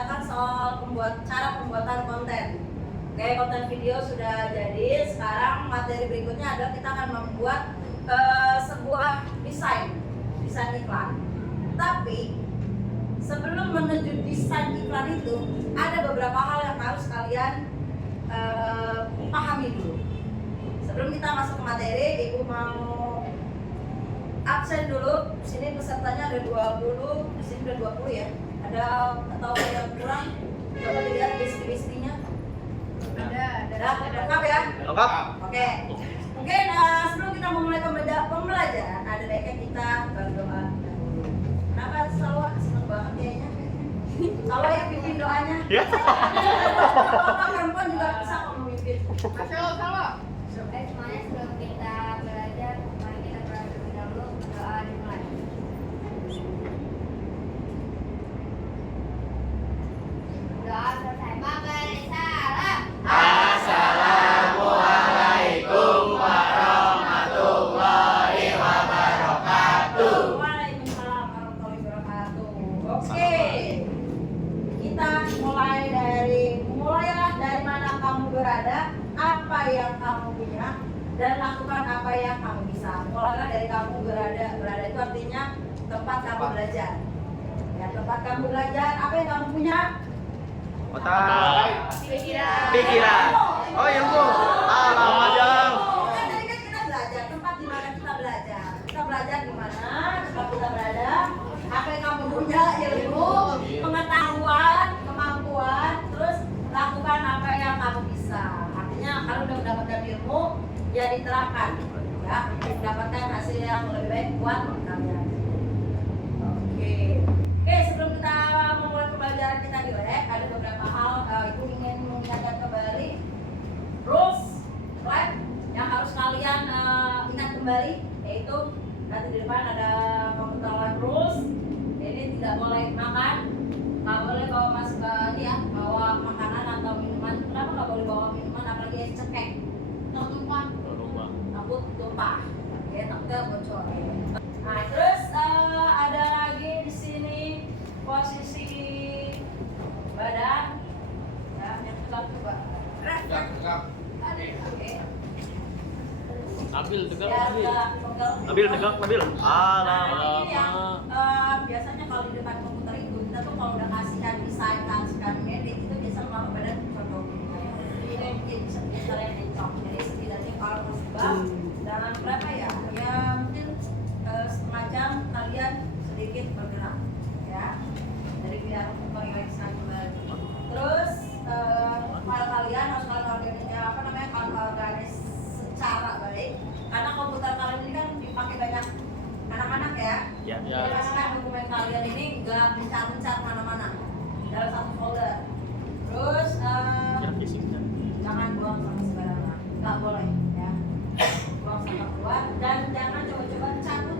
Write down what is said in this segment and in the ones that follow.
mengerjakan soal cara pembuatan konten. Oke, konten video sudah jadi. Sekarang materi berikutnya adalah kita akan membuat sebuah desain iklan. Tapi sebelum menuju desain iklan itu ada beberapa hal yang harus kalian pahami dulu. Sebelum kita masuk ke materi, Ibu mau absen dulu. Di sini pesertanya ada 20, di sini udah 20 ya. Ada atau yang kurang? Coba dilihat list-listnya. Ada lengkap ya? Lengkap. Oke. Mungkin sebelum kita memulai pembelajaran, ada baiknya kita berdoa. Kenapa selalu seneng banget kayaknya? Kalau yang pimpin doanya. Orang perempuan juga bisa kok memimpin. Salah. Semuanya sebelum kita belajar, mari kita berdoa terlebih dahulu. Doa dimulai. Doa selesai. Memberi salam. Assalamualaikum warahmatullahi wabarakatuh. Waalaikumsalam warahmatullahi wabarakatuh. Oke. Kita mulailah dari mana kamu berada, apa yang kamu punya, dan lakukan apa yang kamu bisa. Mulailah dari kamu berada itu artinya tempat kamu belajar. Ya, tempat kamu belajar, apa yang kamu punya? Otak. Pikiran. Oh iya Bu. Alamak jam. Kan tadi kan kita belajar, tempat di mana kita belajar. Kita belajar di mana, tempat kita berada, apa yang kamu punya, ilmu, pengetahuan, kemampuan, terus lakukan apa yang kamu bisa. Artinya kalau udah mendapatkan ilmu, ya diterapkan, ya, untuk mendapatkan hasil yang lebih baik buat kalian. Oke, sebelum kita memulai pembelajaran kita di web, ada beberapa hal Ibu ingin mengingatkan kembali rules web yang harus kalian ingat kembali, yaitu nanti di depan ada pemberitahuan rules. Ini tidak boleh makan, nggak boleh bawa bawa makanan atau minuman. Kenapa nggak boleh bawa minuman, apalagi es cekek? Takut tumpah, ya, takutnya bocor. Nah, terus ada lagi di sini posisi badan, ya, yang tegak juga. Oke. Nabil tegak, Ya, Nabil. Nabil tegak, Nabil. Nah, ini yang Alamak. biasanya kalau di depan komputer itu kita tuh kalau udah kasihkan desain, kasihkan edit itu biasa lama badan condong. Ini mungkin bisa kalian encok. Jadi setidaknya kalau masih dalam berapa ya? Ya mungkin setengah jam kalian sedikit bergerak, ya. Jadi biar merilekskan kembali. Terus file kalian harus kalian organis secara baik. Karena komputer kalian ini kan dipakai banyak anak-anak ya. Ya. Jadi pastikan dokumen kalian ini nggak mencar-mencar mana-mana dalam satu folder. Terus jangan buang sampah sembarangan, nggak boleh ya. Buang sampah keluar dan jangan coba-coba cabut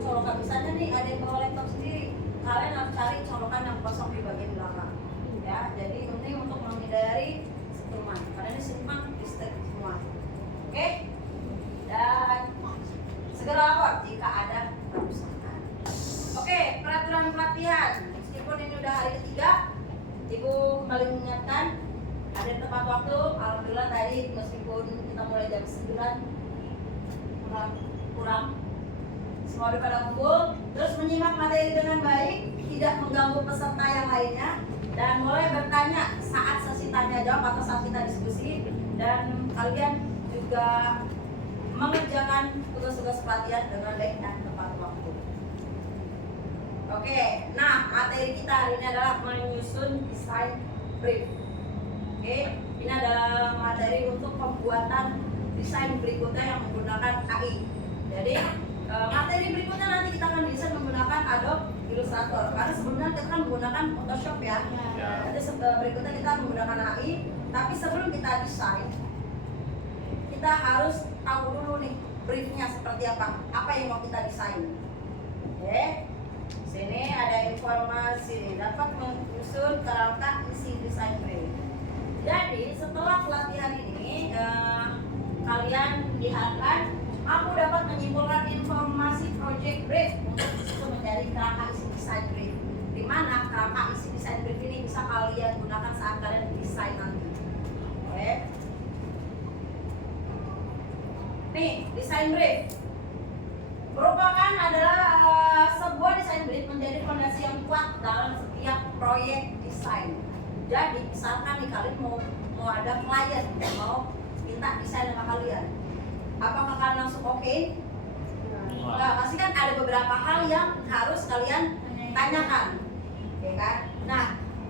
colokan. Misalnya nih ada yang bawa laptop sendiri, kalian harus cari colokan yang kosong di bagian belakang. Ya, jadi ini untuk menghindari sentuhan. Karena ini simpan listrik semua. Oke? Dan segera lapor jika ada kerusakan. Oke, peraturan pelatihan. Meskipun ini udah hari ketiga, Ibu kembali mengingatkan ada tepat waktu. Alhamdulillah tadi meskipun kita mulai jam 9 kurang semua udah pada kumpul. Terus menyimak materi dengan baik, tidak mengganggu peserta yang lainnya, dan mulai bertanya saat sesi tanya jawab atau saat kita diskusi. Dan kalian juga mengerjakan tugas-tugas pelatihan dengan baik dan tepat waktu. Oke, nah materi kita hari ini adalah menyusun desain brief. Oke, ini adalah materi untuk pembuatan desain berikutnya yang menggunakan AI. Jadi materi berikutnya nanti kita akan desain menggunakan Adobe Illustrator. Karena sebelumnya kita kan menggunakan Photoshop ya. Nanti berikutnya kita menggunakan AI. Tapi sebelum kita desain, kita harus tahu dulu nih briefnya seperti apa yang mau kita desain. Oke, sini ada informasi dapat menyusun kerangka isi desain brief. Jadi setelah pelatihan ini kalian diharapkan aku dapat menyimpulkan informasi project brief untuk menjadi kerangka isi desain brief. Di mana kerangka isi desain brief kalian gunakan saat kalian desain nanti. Oke. Nih, desain brief merupakan adalah sebuah desain brief menjadi fondasi yang kuat dalam setiap proyek desain. Jadi, misalkan nih kalian mau ada klien yang mau minta desain sama kalian, apakah kalian langsung oke? Nah, pasti kan ada beberapa hal yang harus kalian tanyakan, ya kan? Nah,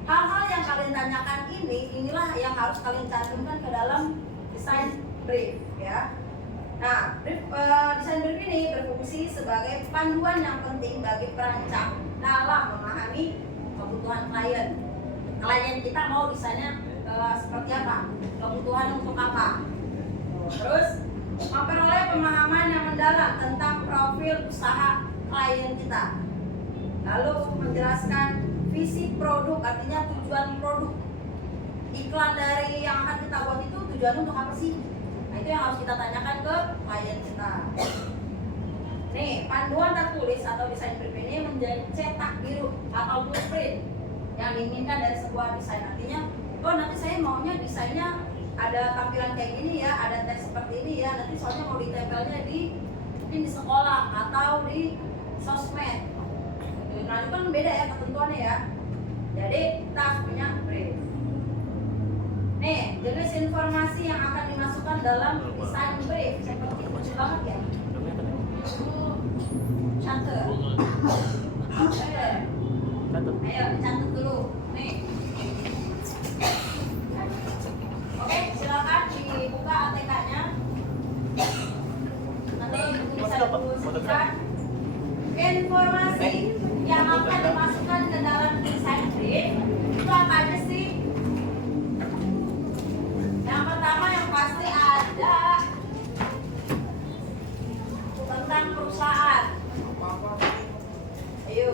hal-hal yang kalian tanyakan inilah yang harus kalian cantumkan ke dalam desain brief, ya. Nah, desain brief ini berfungsi sebagai panduan yang penting bagi perancang dalam memahami kebutuhan klien. Klien kita mau desainnya seperti apa? Kebutuhan untuk apa? Terus memperoleh pemahaman yang mendalam tentang profil usaha klien kita. Lalu menjelaskan visi produk, artinya tujuan produk. Iklan dari yang akan kita buat itu tujuan untuk apa sih? Nah, itu yang harus kita tanyakan ke klien kita. Nih, panduan tertulis atau desain brief ini menjadi cetak biru atau blueprint yang diinginkan dari sebuah desain. Artinya, oh nanti saya maunya desainnya ada tampilan kayak gini ya, ada teks seperti ini ya, nanti soalnya mau ditempelnya mungkin di sekolah atau di sosmed. Nah itu kan beda ya ketentuannya ya. Jadi kita harus punya brief. Nih, jenis informasi yang akan dimasukkan dalam desain brief seperti kecil banget ya. Catat. Ayo catat dulu. Nih. Oke, silakan dibuka ATK-nya. Nanti bisa dituliskan informasi yang akan dimasukkan ke dalam desain brief. Itu apa aja sih? Yang pertama yang pasti ada tentang perusahaan. Ayo.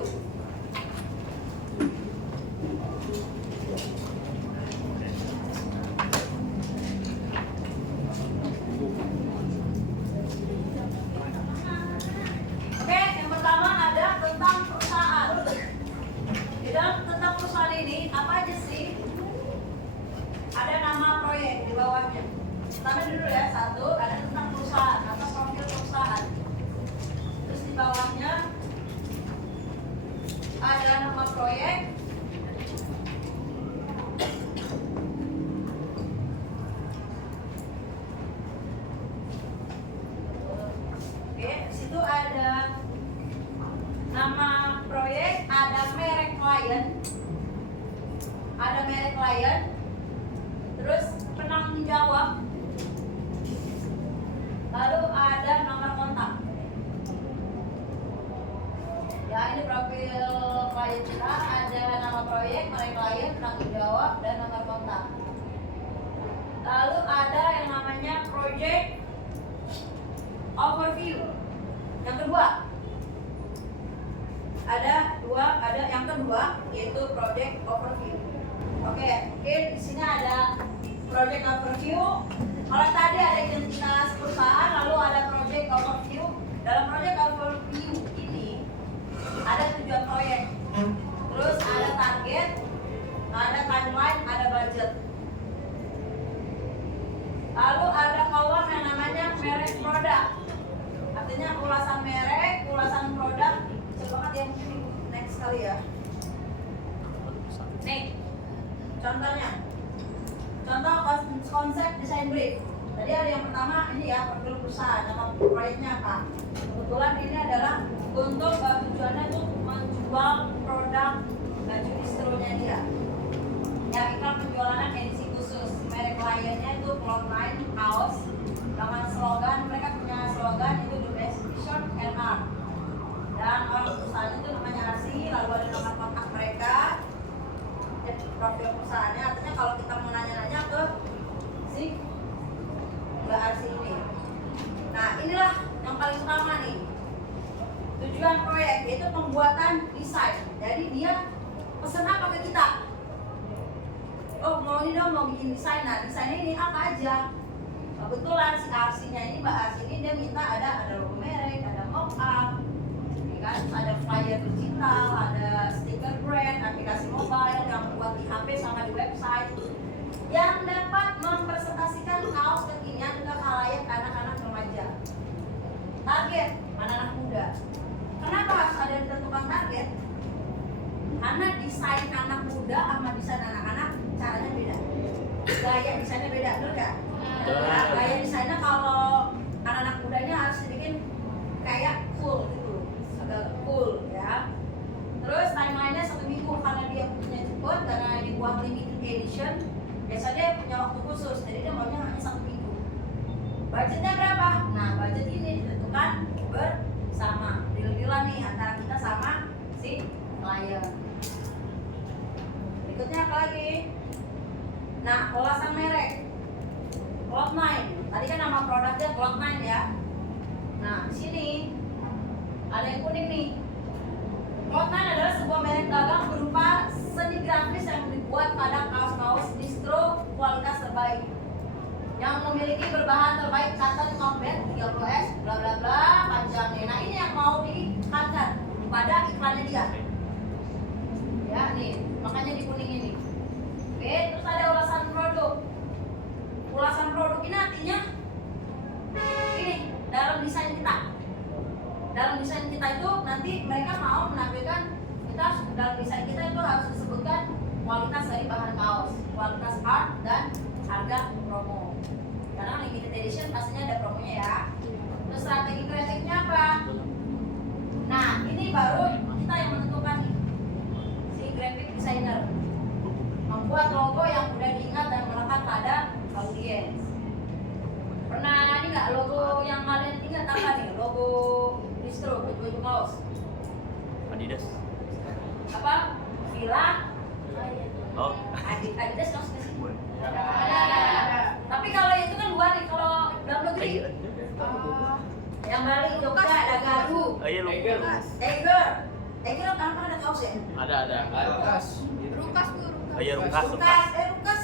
Oke, yang pertama ada tentang perusahaan. Di dalam tentang perusahaan ini apa aja sih? Ada nama proyek di bawahnya. Pertama dulu ya, satu ada tentang perusahaan atau profil perusahaan. Terus di bawahnya ada nama proyek. Oke, di situ ada nama proyek, ada merek klien, terus penanggung jawab, lalu ada nomor kontak. Ya, ini profil klien kita, ada nama proyek, merek klien, penanggung jawab, dan nomor kontak. Lalu ada yang namanya project overview. Yang kedua, ada yang kedua yaitu project overview. Oke, mungkin di sini ada project overview. Kalau tadi ada identitas perusahaan, lalu ada project overview. Dalam project overview ini ada tujuan proyek, terus ada target, ada timeline, ada budget. Lalu ada kolom yang namanya merek produk. Artinya ulasan merek, ulasan produk. Coba banget ya, mungkin next kali ya. Nih, contohnya. Contoh konsep desain brief. Tadi ada yang pertama ini ya, profil perusahaan, nama proyeknya apa. Kebetulan ini adalah untuk tujuannya itu menjual produk baju distronya dia. Ya, iklan penjualan edisi khusus. Merek kliennya itu Cloud9 House. Dengan slogan, mereka punya slogan itu the best t-shirt and art. Dan orang perusahaan itu namanya Arsi, lalu ada nomor kontak mereka. Profil perusahaannya, artinya kalau kita mau nanya-nanya ke si Mbak Arsi ini. Nah, inilah yang paling utama nih. Tujuan proyek yaitu pembuatan desain. Jadi dia pesan apa ke kita? Oh, mau ini dong, mau bikin desain. Nah, desainnya ini apa aja? Kebetulan si Arsinya ini, Mbak Arsi ini dia minta ada logo merek, ada mock-up, kan? Ada flyer digital, ada stiker brand, aplikasi mobile yang buat di HP sama di target anak-anak muda. Kenapa harus ada yang ditentukan target? Karena desain anak muda sama desain anak-anak caranya beda. Gaya desainnya beda, betul nggak? Nah, gaya desainnya kalau anak-anak mudanya harus dibikin kayak cool gitu, agak cool ya. Terus timelinenya 1 minggu karena dia punya cepet, karena dibuat limited edition. Biasanya dia punya waktu khusus, jadi dia maunya hanya 1 minggu. Budgetnya berapa? Nah, budget ini ditentukan bersama, deal-dealan nih antara kita sama si klien. Berikutnya apa lagi? Nah, ulasan merek Cloud9. Tadi kan nama produknya Cloud9 ya. Nah, di sini ada yang kuning nih. Cloud9 adalah sebuah merek dagang berupa seni grafis yang dibuat pada kaos-kaos distro kualitas terbaik yang memiliki berbahan terbaik cotton combat 30S bla bla bla panjangnya. Nah, ini yang mau diangkat pada iklannya dia. Ya, nih, makanya di kuning ini. Oke, terus ada ulasan produk. Ulasan produk ini artinya ini dalam desain kita. Dalam desain kita itu nanti mereka mau menampilkan kita dalam desain kita itu harus disebutkan kualitas dari bahan kaos, kualitas art dan harga promo. Karena limited edition pastinya ada promonya ya. Terus strategi kreatifnya apa? Nah, ini baru kita yang menentukan nih. Si graphic designer membuat logo yang mudah diingat dan melekat pada audiens. Pernah ini nggak logo yang kalian ingat apa nih? Logo distro, baju kaos. Adidas. Apa? Villa. Oh. Adidas kaos nggak sih? Ada. Tapi kalau itu kan luar nih, kalau dalam negeri. Yang Bali, Jogja, ada Garu. Iya lupa. Tiger kan ada kaos ya? Ada. Rukas tuh. Oh iya Rukas. Rukas.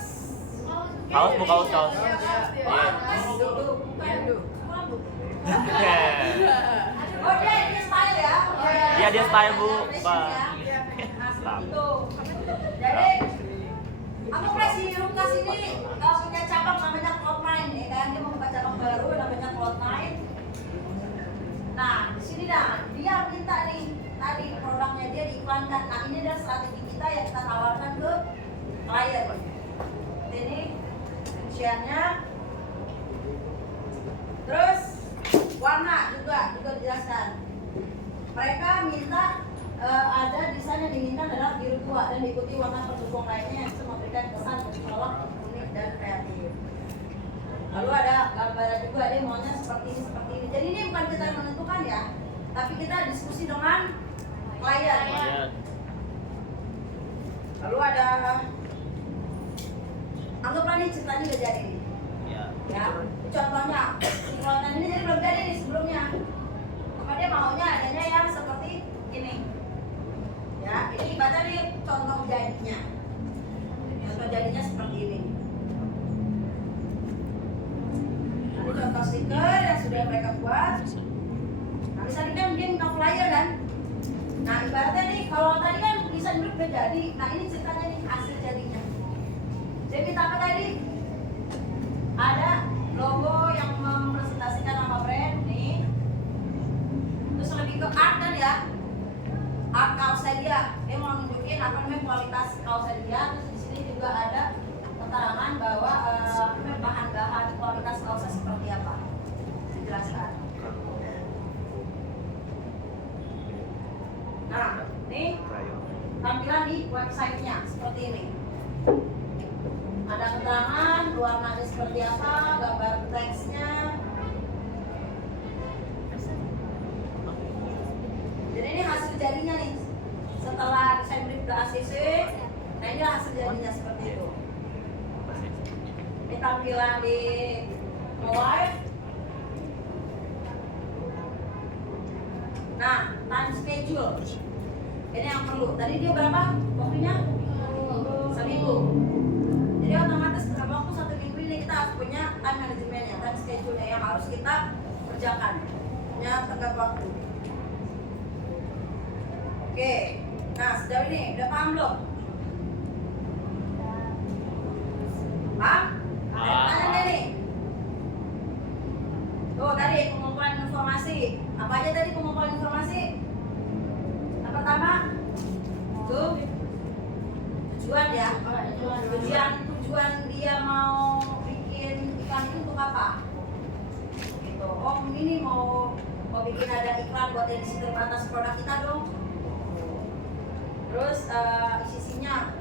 Kaos bu kaos. Iya. Oh dia style ya? Iya dia style bu. Pak. Itu. Jadi aku si Rukas ini punya cabang namanya Cloud9 ya kan, dia membuka cabang baru namanya Cloud9. Nah di sini dah dia minta nih tadi produknya dia diiklankan. Nah ini adalah strategi kita yang kita tawarkan ke klien. Ini rinciannya. Terus warna juga dijelaskan. Mereka minta ada desain yang diminta adalah biru tua dan diikuti warna pendukung lainnya yang bisa memberikan kesan mencolok, unik dan kreatif. Lalu ada gambaran juga, dia maunya seperti ini. Jadi ini bukan kita yang menentukan ya, tapi kita diskusi dengan klien. Lalu ada anggaplah nih ceritanya udah jadi nih. Ya, contohnya Cloud9 ini jadi belum jadi nih sebelumnya. Maka dia maunya adanya yang seperti ini. Ya, ini baca nih contoh jadinya. Contoh jadinya seperti ini. Ini contoh stiker yang sudah mereka buat. Nah, misalnya kan dia minta flyer kan. Nah, ibaratnya nih kalau tadi kan desain grup udah jadi. Nah, ini ceritanya nih hasil jadinya. Dia minta apa tadi? Ada logo yang mempresentasikan nama brand nih. Terus lebih ke art kan ya. Art kaosnya dia mau nunjukin apa namanya kualitas kaosnya dia. Terus di sini juga ada keterangan bahwa bahan-bahan kualitas kaosnya seperti apa, dijelaskan. Nah, ini tampilan di websitenya seperti ini. Ada keterangan, warnanya seperti apa, gambar teksnya. Jadi ini hasil jadinya nih. Setelah desain brief ke ACC, nah inilah hasil jadinya seperti itu. Ini tampilan di mobile. Nah, time schedule. Ini yang perlu. Tadi dia berapa waktunya? Seminggu. Jadi otomatis dalam waktu 1 minggu ini kita harus punya time manajemennya, time schedule-nya yang harus kita kerjakan. Punya tenggat waktu. Oke, nah sejauh ini udah paham belum? Paham? Tanya deh nih. Tuh tadi pengumpulan informasi. Tujuan dia mau bikin iklan itu untuk apa? Gitu. Oh ini mau bikin ada iklan buat edisi terbatas produk kita dong. Terus isinya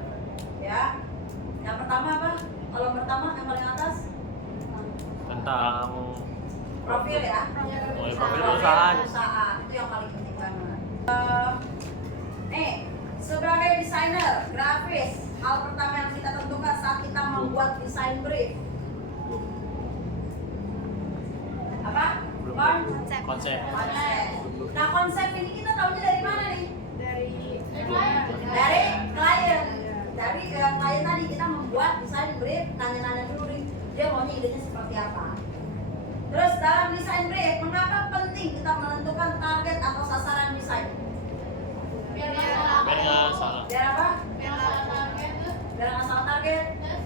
ya. Yang pertama apa? Kalau pertama yang paling atas Tentang profil ya. profil perusahaan. Itu yang paling penting banget. Sebagai desainer grafis, hal pertama yang kita tentukan saat kita membuat desain brief apa? Konsep. Konsep. Nah konsep ini kita tahunya dari mana nih? Dari klien. Dari klien tadi kita membuat desain brief, tanya-tanya dulu nih, dia maunya idenya seperti apa. Terus dalam desain brief, mengapa penting kita menentukan target atau sasaran desain? Biar Biar nggak salah. Biar apa? Biar target tuh. Biar nggak salah target. Terus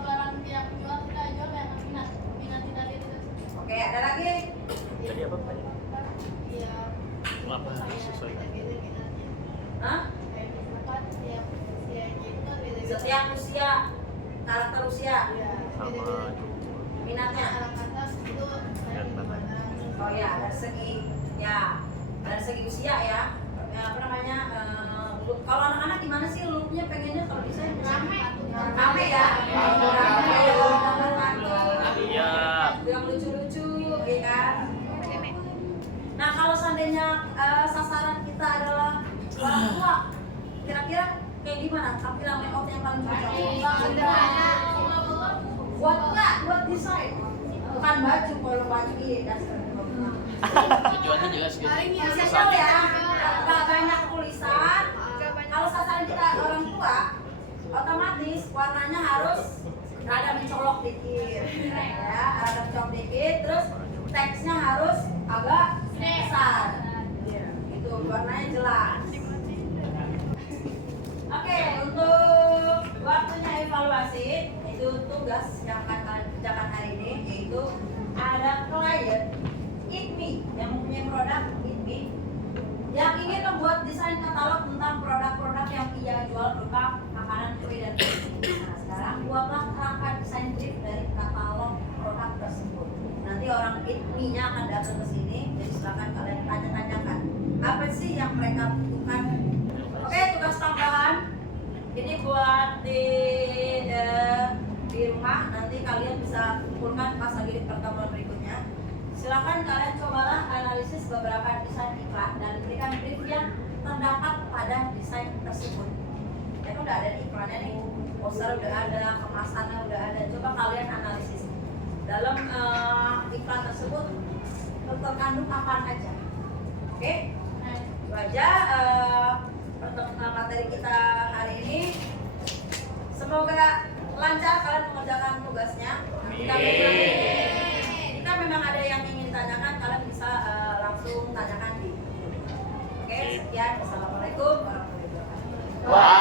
barang yang jual kita jual yang minat kita itu. Oke, ada lagi? Jadi apa tadi? Iya. Apa sesuai? Hah? Kayak misalkan tiap usia gitu beda-beda. Setiap usia, karakter usia, Iya, Sama beda-beda. minatnya. Anak atas itu kayak gimana? Oh ya, dari segi usia ya. Apa namanya? Kalau anak-anak gimana sih looknya pengennya kalau desain? Rame ya. Iya. Yang lucu-lucu, ya kan? Nah kalau seandainya sasaran kita adalah orang tua, kira-kira kayak gimana? Tampilan layout yang paling cocok? Buat desain, bukan baju. Kalau baju iya dasar. Tujuannya jelas gitu. Bisa ya, nggak banyak tulisan. Kalau sasaran kita orang tua, otomatis warnanya harus rada mencolok dikit, ya, rada mencolok dikit. Terus teksnya harus agak besar, itu warnanya jelas. Oke, untuk waktunya evaluasi, itu tugas yang akan kalian kerjakan hari ini, yaitu ada klien ITMI yang mempunyai produk ITMI yang ingin membuat desain katalog tentang produk-produk yang ia jual berupa makanan, kue, dan minuman. Nah, sekarang buatlah kerangka desain brief dari katalog produk tersebut. Nanti orang ITMI-nya akan datang ke sini, jadi silakan kalian tanya-tanyakan apa sih yang mereka butuhkan. Oke, tugas tambahan ini buat di rumah, nanti kalian bisa kumpulkan pas lagi di pertemuan berikutnya. Silakan kalian cobalah analisis beberapa desain iklan dan berikan brief yang terdapat pada desain tersebut. Ya kan udah ada nih iklannya nih, poster udah ada, kemasannya udah ada. Coba kalian analisis dalam iklan tersebut terkandung apa aja. Oke? Itu aja pertemuan materi kita hari ini. Semoga lancar kalian mengerjakan tugasnya. Jika memang ada yang ingin ditanyakan, kalian bisa langsung tanyakan di. Oke, sekian. Wassalamualaikum warahmatullahi wabarakatuh.